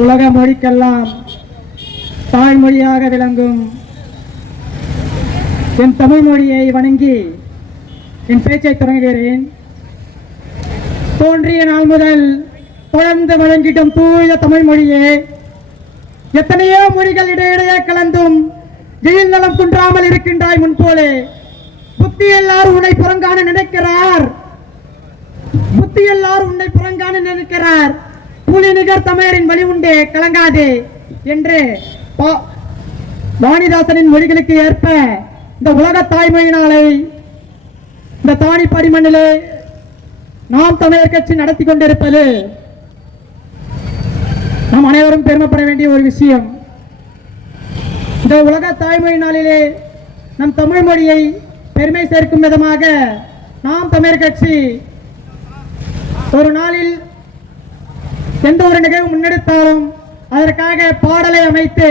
உலக மொழிக்கெல்லாம் தாய்மொழியாக விளங்கும் என் தமிழ் மொழியை வணங்கி என் பேச்சை தொடங்குகிறேன். தோன்றிய நாள் முதல் தொடர்ந்து வழங்கிடும் தூய தமிழ் மொழியே, எத்தனையோ மொழிகள் இடையிடையே கலந்தும் ஜெயில் நலம் குன்றாமல் இருக்கின்றாய் முன்போலே. புத்தி எல்லாரும் உன்னை புறங்காண நினைக்கிறார், புத்தி எல்லாரும் உன்னை புறங்காண நினைக்கிறார். புலி நிகர் தமிழரின் வழி உண்டே கலங்காதே என்று வாணிதாசனின் மொழிகளுக்கு ஏற்ப இந்த உலக தாய்மொழி நாளை இந்த தானி படிமண்ணிலே நாம் தமிழர் கட்சி நடத்தி கொண்டிருப்பது நாம் அனைவரும் பெருமைப்பட வேண்டிய ஒரு விஷயம். இந்த உலக தாய்மொழி நாளிலே நம் தமிழ் மொழியை பெருமை சேர்க்கும் விதமாக நாம் தமிழர் கட்சி ஒரு நாளில் எந்த ஒரு நிகழ்வு முன்னெடுத்தாலும் அதற்காக பாடலை அமைத்து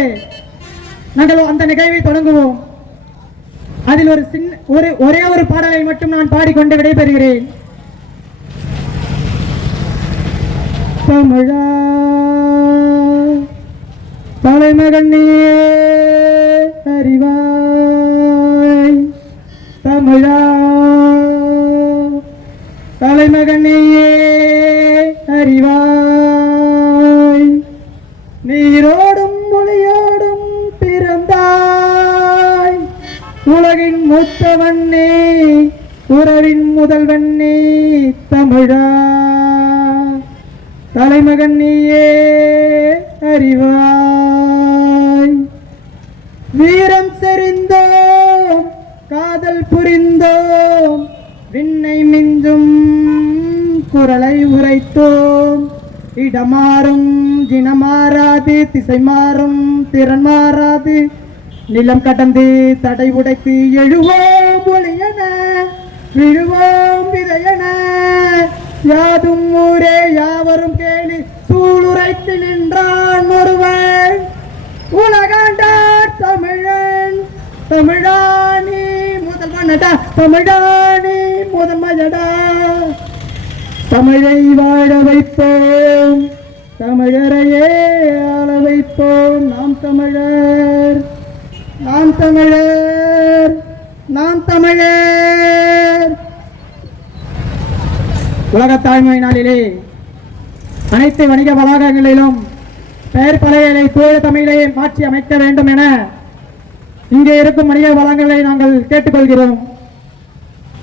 நாங்கள் அந்த நிகழ்வை தொடங்குவோம். அதில் ஒரே ஒரு பாடலை மட்டும் நான் பாடிக்கொண்டு விடைபெறுகிறேன். தமிழா தலைமகன் நீயே அறிவாய், தமிழா தலைமகன் நீயே அறிவாய், நீரோடும் மொழியோடும் பிறந்தாய், உலகின் மூத்தவன் நீ, உறவின் முதல்வன் நீ, தமிழா தலைமகன் நீயே அறிவாய். வீரம் செறிந்தோம் காதல் புரிந்தோம், விண்ணை மிஞ்சும் குரலை உரைத்தோம், இடமாறும் ஜினமாறாது, திசை மாறும் திறன் மாறாது, நிலம் கடந்து தடை உடைத்து எழுவோம் ஒளியன விழுவோம் விதையன, யாதும் ஊரே யாவரும் கேலி சூளுரைத்து நின்றான் ஒருவன், உலகாண்டார் தமிழன் தமிழானி முதல்வனடா, தமிழானி முதன்மையடா, தமிழை வாழ வைப்போம் தமிழரையே ஆள வைப்போம், நாம் தமிழர் நாம் தமிழர் நாம் தமிழர். உலக தாய்மொழி நாளிலே அனைத்து வணிக வளாகங்களிலும் பெயர் பலகைகளை தூய தமிழை மாற்றி அமைக்க வேண்டும் என இங்கே இருக்கும் வணிக வளங்களை நாங்கள் கேட்டுக்கொள்கிறோம்.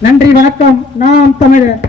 நன்றி, வணக்கம். நாம் தமிழர்.